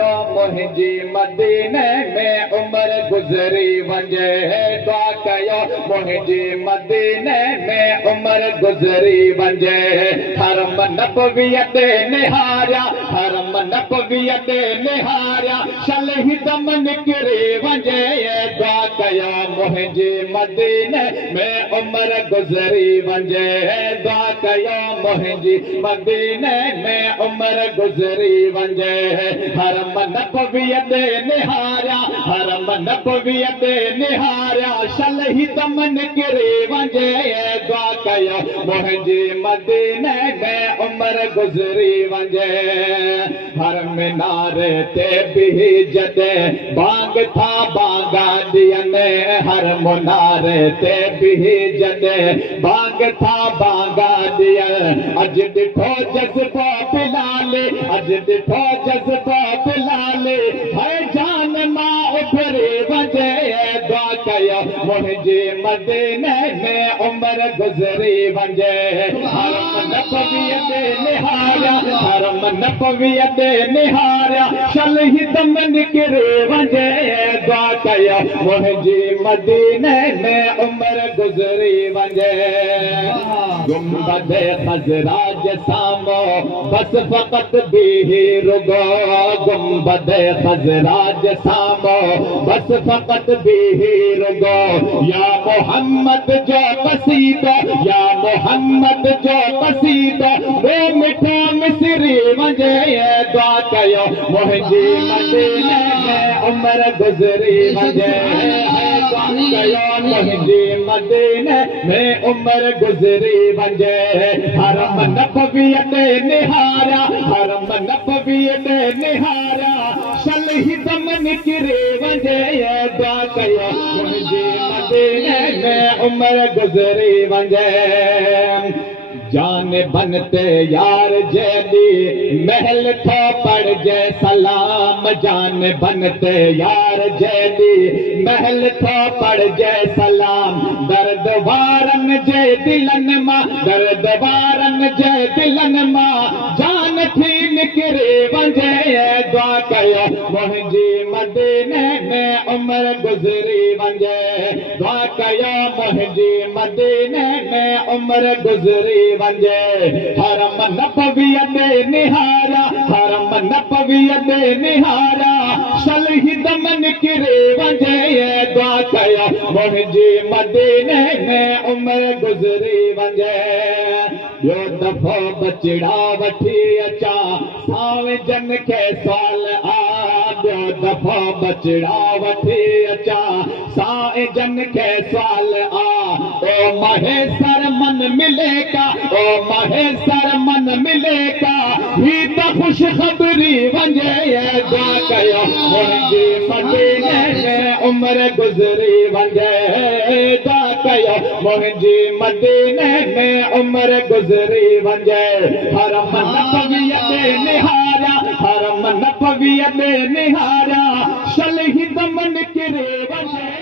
मुंहिंजी मदीने में उम्र गुज़री वञे दुआ कयो मुंहिंजी मदीने में उम्र गुज़री वञे हरम नबवीअ ते निहारिया हरम नबवीअ ते निहारिया शलही दम निकिरी वञे दुआ कयो मुंहिंजी मदीने में उम्र गुज़री वञे दुआ कयो मुंहिंजी मदीने में उम्र गुज़री वञे हरम नबवीअ ते निहारिया हरम नबवीअ ते निहारिया शलही दम निकिरी वञे दुआ कयो मुंहिंजी मदीने में उम्र गुज़री वञे हर मीनारे ते बिही जॾहिं बांग था बांगा ॾियनि हर मुनारे ते बिही जॾहिं बांग था बांगा ॾियनि अॼु ॾिठो जज़्बो बिलाले अॼु ॾिठो जज़्बो बिलाले है जान मां उभरी वञे दुआ कयो मुंहिंजी मदीने में उम्र गुज़री वञे हरम नबवीअ ते निहारिया हरम नबवीअ ते निहारिया शलही दम निकिरी वञे दुआ कयो मुंहिंजी मदीने में उम्र गुज़री वञे गुंबद खज़राज साम्हूं बस फ़क़त बीही रुगो गुंबद खज़राज साम्हूं बस फ़क़त बीही रुगो या मोहम्मद जो क़सीदो या मोहम्मद जो क़सीदो वो मिठो मिसरी वञे दुआ कयो मुंहिंजी मदीने में उम्र गुज़री वञे दुआ कयो मुंहिंजी मदीने में उम्र गुज़री वञे हरम नबवीअ ते निहारिया हरम नबवीअ ते निहारिया शलही दम निकिरी वञे दुआ कयो मुंहिंजी मदीने में उम्र गुज़री वञे जान बनते यार जैदी महल थो पढ़जे सलाम जान बनते यार जैदी महल थो पढ़जे सलाम दर्द वारन जे दिलन मां दर्द वारन जे दिलन मां जान थी निकिरी वञे दुआ कयो मुंहिंजी मदीने में उम्र गुज़री वञे दुआ कयो मुंहिंजी मदीने में उम्र गुज़री वञे हरम नबवीअ ते निहारिया हरम नबवीअ ते निहारिया शलही दम निकिरी वञे दुआ कयो मुंहिंजी मदीने में उम्र गुज़री वञे ॿियो दफ़ो बचिड़ा वठी अचां सावे जन खे साल ॿियो दफ़ो बचिड़ा वठी अचां साए जन खे साल ओ महेसर मन मिले का ओ महेसर मन मिले का ही त ख़ुश ख़बरी वञे दुआ कयो मुंहिंजी मदीने में उम्र गुज़री वञे दुआ कयो मुंहिंजी मदीने में उम्र गुज़री वञे हरम नबवीअ ते निहारिया हरम नबवीअ ते निहारिया शलही दम निकिरी वञे